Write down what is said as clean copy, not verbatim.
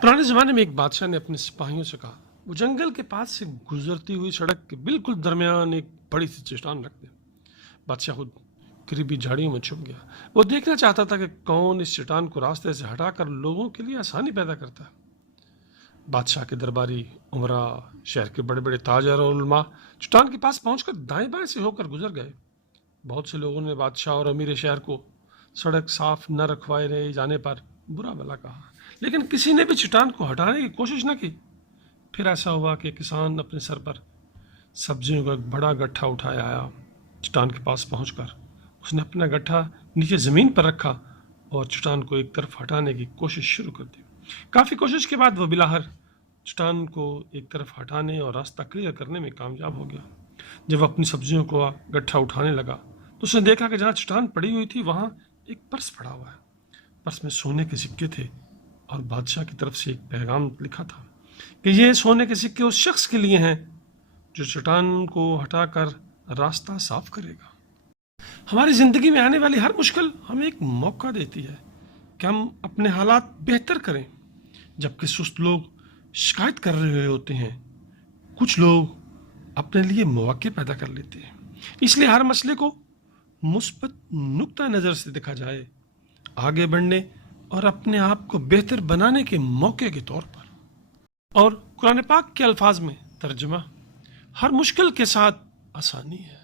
पुराने ज़माने में एक बादशाह ने अपने सिपाहियों से कहा वो जंगल के पास से गुजरती हुई सड़क के बिल्कुल दरमियान एक बड़ी सी चट्टान रख दे। बादशाह खुद करीबी झाड़ियों में छुप गया। वो देखना चाहता था कि कौन इस चट्टान को रास्ते से हटाकर लोगों के लिए आसानी पैदा करता है। बादशाह के दरबारी उमरा, शहर के बड़े बड़े ताजर और उलमा चट्टान के पास पहुंचकर दाएं बाएं से होकर गुजर गए। बहुत से लोगों ने बादशाह और अमीर शहर को सड़क साफ न रखवाए रहे जाने पर बुरा भला कहा, लेकिन किसी ने भी चट्टान को हटाने की कोशिश न की। फिर ऐसा हुआ कि किसान अपने सर पर सब्जियों का एक बड़ा गट्ठा उठाया आया। चट्टान के पास पहुंचकर उसने अपना गट्ठा नीचे ज़मीन पर रखा और चट्टान को एक तरफ हटाने की कोशिश शुरू कर दी। काफ़ी कोशिश के बाद वह बिलाहर चट्टान को एक तरफ हटाने और रास्ता क्लियर करने में कामयाब हो गया। जब वह अपनी सब्जियों को गट्ठा उठाने लगा तो उसने देखा कि जहाँ चट्टान पड़ी हुई थी वहाँ एक पर्स पड़ा हुआ है। पर्स में सोने के सिक्के थे और बादशाह की तरफ से एक पैगाम लिखा था कि ये सोने के सिक्के उस शख्स के लिए हैं जो चट्टान को हटाकर रास्ता साफ करेगा। हमारी ज़िंदगी में आने वाली हर मुश्किल हमें एक मौका देती है कि हम अपने हालात बेहतर करें। जबकि सुस्त लोग शिकायत कर रहे होते हैं, कुछ लोग अपने लिए मौके पैदा कर लेते हैं। इसलिए हर मसले को मुस्बत नुक्ता नज़र से देखा जाए, आगे बढ़ने और अपने आप को बेहतर बनाने के मौके के तौर पर। और कुरान पाक के अल्फाज में तर्जुमा, हर मुश्किल के साथ आसानी है।